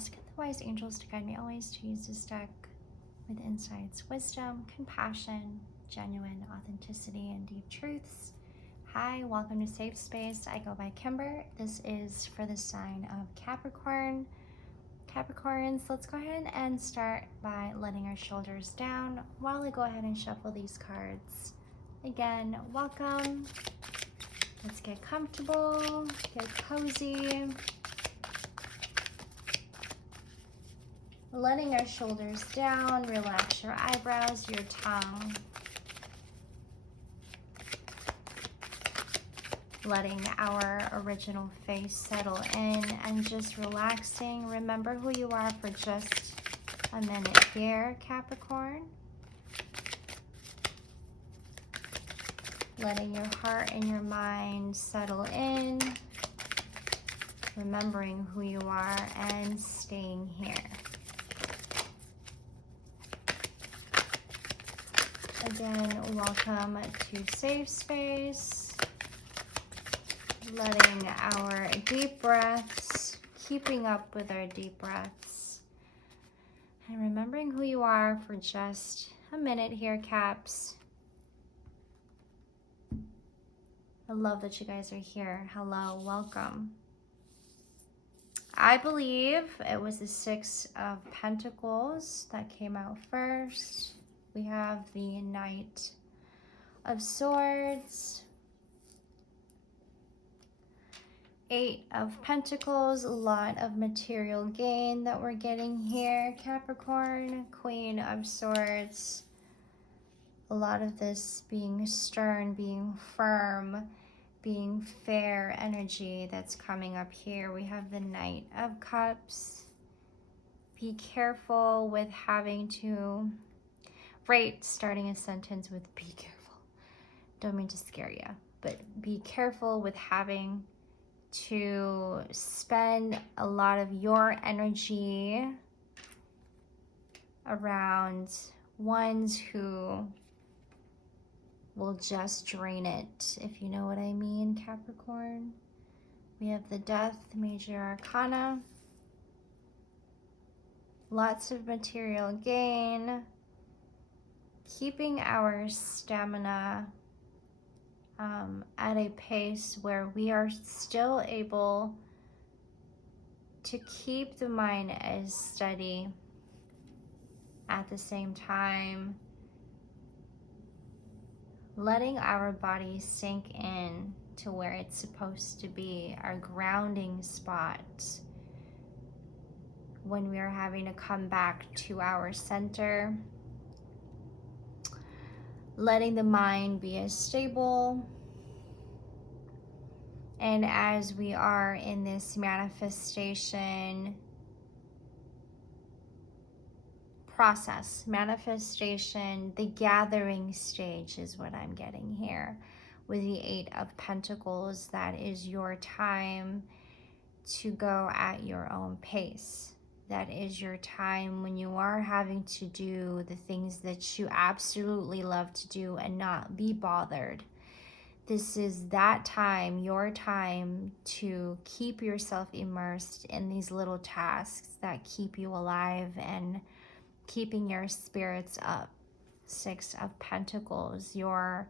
ask the wise angels to guide me always to use this deck with insights, wisdom, compassion, genuine authenticity, and deep truths. Hi, welcome to Safe Space. I go by Kimber. This is for the sign of Capricorn. Capricorns, let's go ahead and start by letting our shoulders down while I go ahead and shuffle these cards. Again, welcome. Let's get comfortable, get cozy. Letting our shoulders down, relax your eyebrows, your tongue. Letting our original face settle in and just relaxing. Remember who you are for just a minute here, Capricorn. Letting your heart and your mind settle in. Remembering who you are and staying here. Again, welcome to Safe Space. Letting our deep breaths, keeping up with our deep breaths. And remembering who you are for just a minute here, Caps. I love that you guys are here. Hello, welcome. I believe it was the Six of Pentacles that came out first. We have the Knight of Swords, Eight of Pentacles, a lot of material gain that we're getting here, Capricorn, Queen of Swords, a lot of this being stern, being firm, being fair energy that's coming up here. We have the Knight of Cups. Be careful with having to, starting a sentence with be careful. Don't mean to scare you, but be careful with having to spend a lot of your energy around ones who will just drain it, if you know what I mean, Capricorn. We have the Death, Major Arcana. Lots of material gain. Keeping our stamina at a pace where we are still able to keep the mind as steady at the same time, letting our body sink in to where it's supposed to be, our grounding spot, when we are having to come back to our center. Letting the mind be as stable. And as we are in this manifestation process, manifestation, the gathering stage is what I'm getting here. With the Eight of Pentacles, that is your time to go at your own pace. That is your time when you are having to do the things that you absolutely love to do and not be bothered. This is that time, your time to keep yourself immersed in these little tasks that keep you alive and keeping your spirits up. Six of Pentacles, your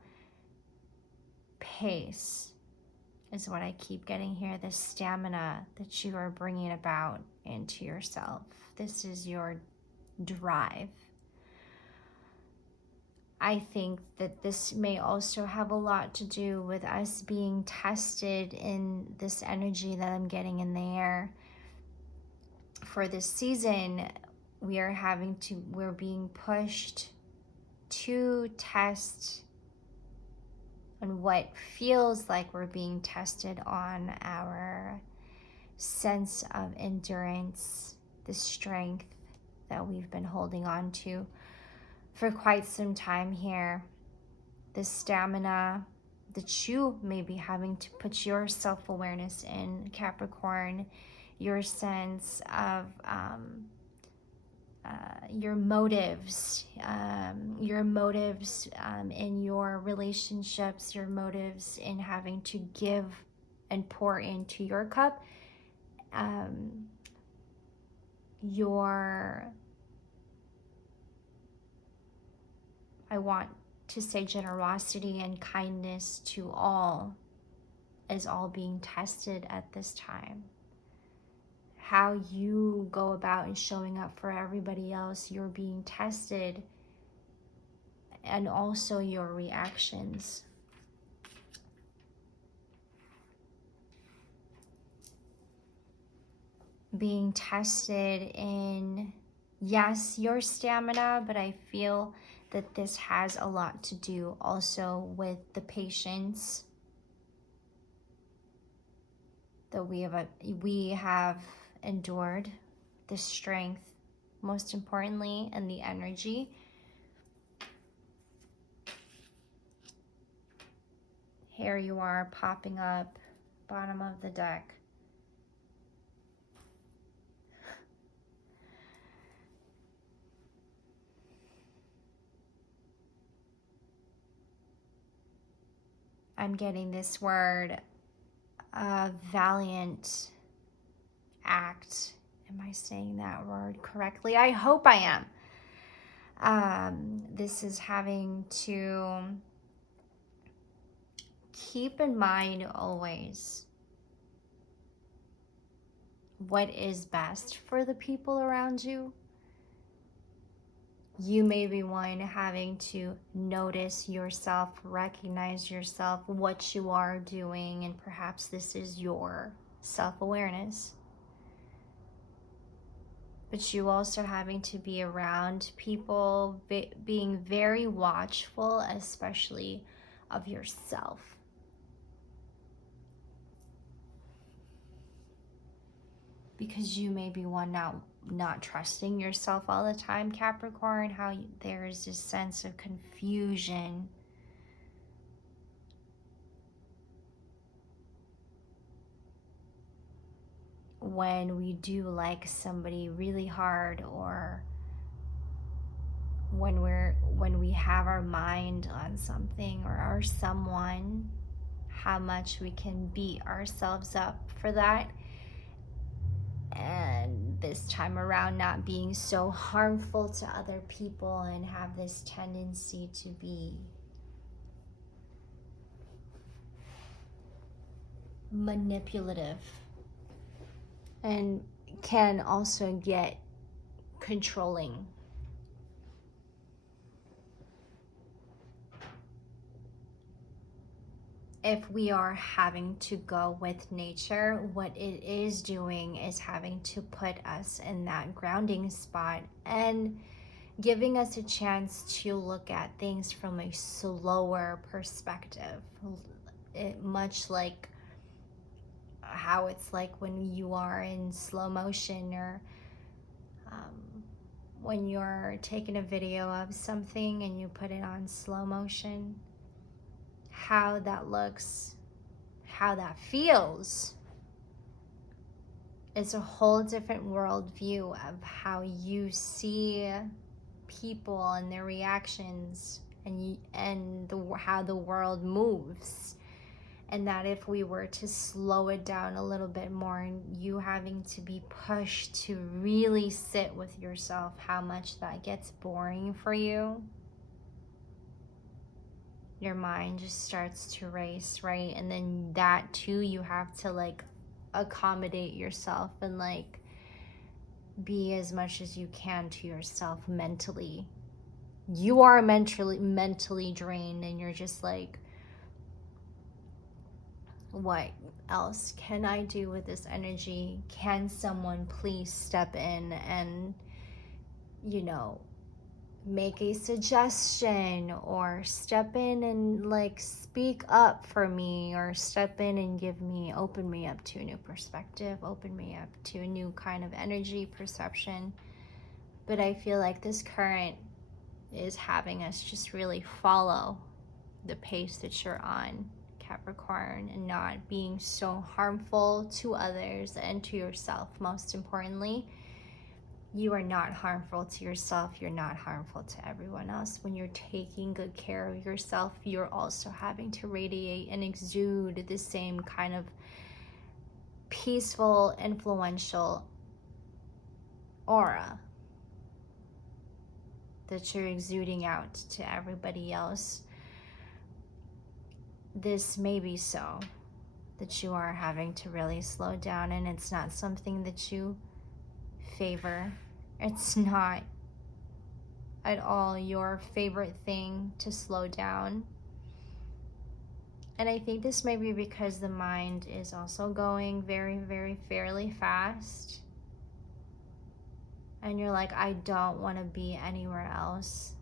pace is what I keep getting here, the stamina that you are bringing about into yourself. This is your drive. I think that this may also have a lot to do with us being tested in this energy that I'm getting in the air. For this season, we're being pushed to test on what feels like we're being tested on, our sense of endurance, the strength that we've been holding on to for quite some time here, the stamina that you may be having to put your self-awareness in, Capricorn, your sense of your motives in your relationships, your motives in having to give and pour into your cup, your, I want to say, generosity and kindness to all is all being tested at this time. How you go about and showing up for everybody else, you're being tested, and also your reactions. Being tested in, yes, your stamina, but I feel that this has a lot to do also with the patience that we have endured, the strength, most importantly, and the energy. Here you are popping up, bottom of the deck. I'm getting this word, valiant act. Am I saying that word correctly? I hope I am. This is having to keep in mind always what is best for the people around you. You may be one having to notice yourself, recognize yourself, what you are doing, and perhaps this is your self-awareness. But you also having to be around people, being very watchful, especially of yourself. Because you may be one not trusting yourself all the time, Capricorn, how there is this sense of confusion. When we do like somebody really hard, or when we have our mind on something or someone, how much we can beat ourselves up for that. And this time around, not being so harmful to other people and have this tendency to be manipulative, and can also get controlling. If we are having to go with nature, what it is doing is having to put us in that grounding spot and giving us a chance to look at things from a slower perspective. Much like how it's like when you are in slow motion, or when you're taking a video of something and you put it on slow motion. How that looks, how that feels, it's a whole different worldview of how you see people and their reactions, and how the world moves. And that if we were to slow it down a little bit more, and you having to be pushed to really sit with yourself, how much that gets boring for you. Your mind just starts to race, right? And then that too, you have to like accommodate yourself and like be as much as you can to yourself mentally. You are mentally drained, and you're just like, what else can I do with this energy? Can someone please step in and, make a suggestion, or step in and like speak up for me, or step in and open me up to a new perspective, open me up to a new kind of energy perception. But I feel like this current is having us just really follow the pace that you're on, Capricorn, and not being so harmful to others and to yourself. Most importantly, you are not harmful to yourself. You're not harmful to everyone else. When you're taking good care of yourself, you're also having to radiate and exude the same kind of peaceful, influential aura that you're exuding out to everybody else, this may be so that you are having to really slow down, and it's not something that you favor. It's not at all your favorite thing to slow down. And I think this may be because the mind is also going very, very fairly fast. And you're like, I don't want to be anywhere else.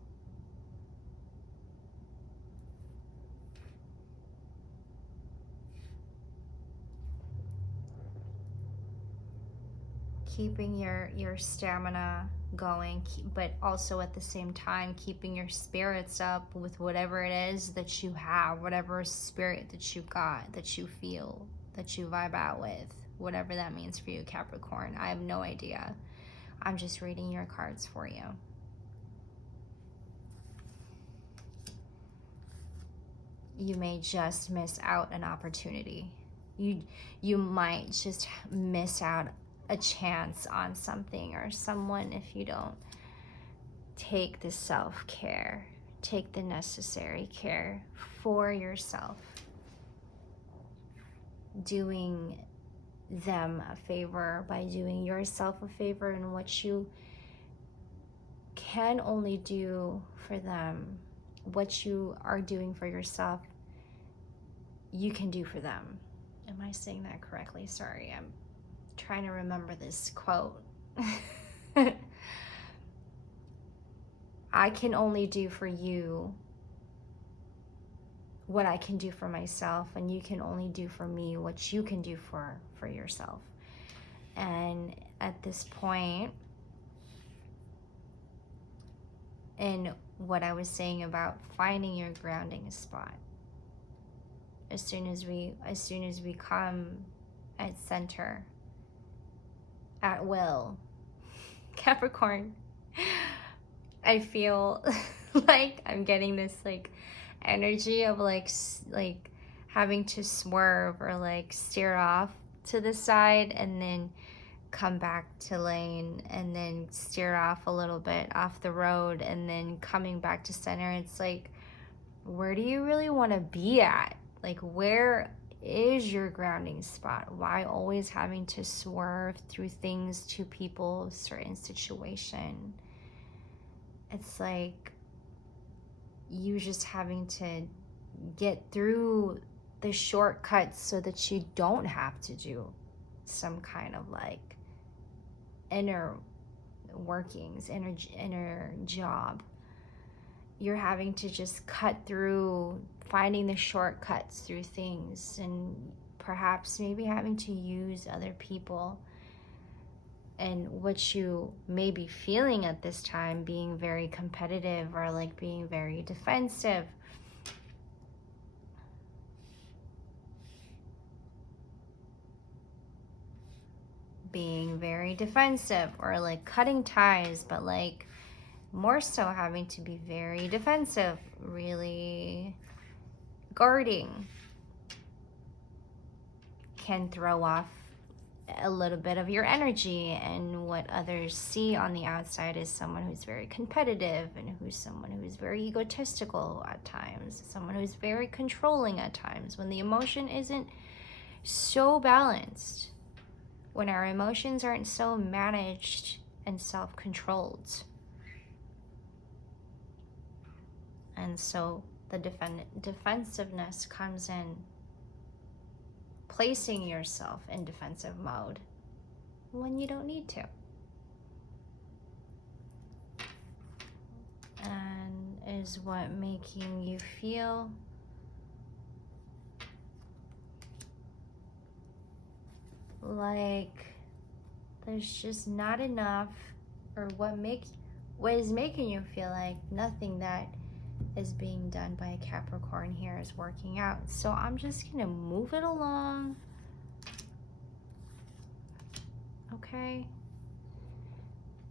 Keeping your stamina going, but also at the same time keeping your spirits up with whatever it is that you have, whatever spirit that you got, that you feel, that you vibe out with, whatever that means for you, Capricorn. I have no idea. I'm just reading your cards for you. You may just miss out an opportunity. You might just miss out a chance on something or someone if you don't take the self-care, take the necessary care for yourself, doing them a favor by doing yourself a favor, and what you can only do for them, what you are doing for yourself, you can do for them. Am I saying that correctly? Sorry, I'm trying to remember this quote. I can only do for you what I can do for myself, and you can only do for me what you can do for yourself. And at this point, in what I was saying about finding your grounding spot, as soon as we come at center, at will, Capricorn, I feel like I'm getting this like energy of like having to swerve or like steer off to the side and then come back to lane and then steer off a little bit off the road and then coming back to center. It's like, where do you really want to be at? Like, where is your grounding spot? Why always having to swerve through things, to people, certain situation? It's like you just having to get through the shortcuts so that you don't have to do some kind of like inner workings, inner job. You're having to just cut through, finding the shortcuts through things, and perhaps maybe having to use other people. And what you may be feeling at this time, being very competitive or like being very defensive. Being very defensive or like cutting ties, but like more so having to be very defensive, really guarding, can throw off a little bit of your energy, and what others see on the outside is someone who's very competitive and who's someone who's very egotistical at times, someone who's very controlling at times, when the emotion isn't so balanced, when our emotions aren't so managed and self-controlled. And so the defensiveness comes in, placing yourself in defensive mode when you don't need to. And is what making you feel like there's just not enough, or what is making you feel like nothing that is being done by a Capricorn here is working out. So I'm just gonna move it along. Okay,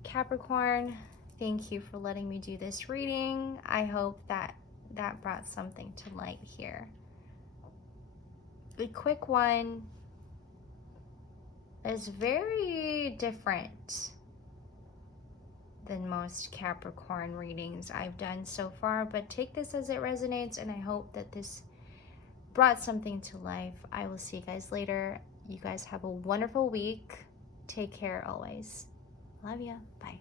Capricorn, thank you for letting me do this reading. I hope that brought something to light here. The quick one is very different than most Capricorn readings I've done so far, but take this as it resonates, and I hope that this brought something to life. I will see you guys later. You guys have a wonderful week. Take care always. Love ya. Bye.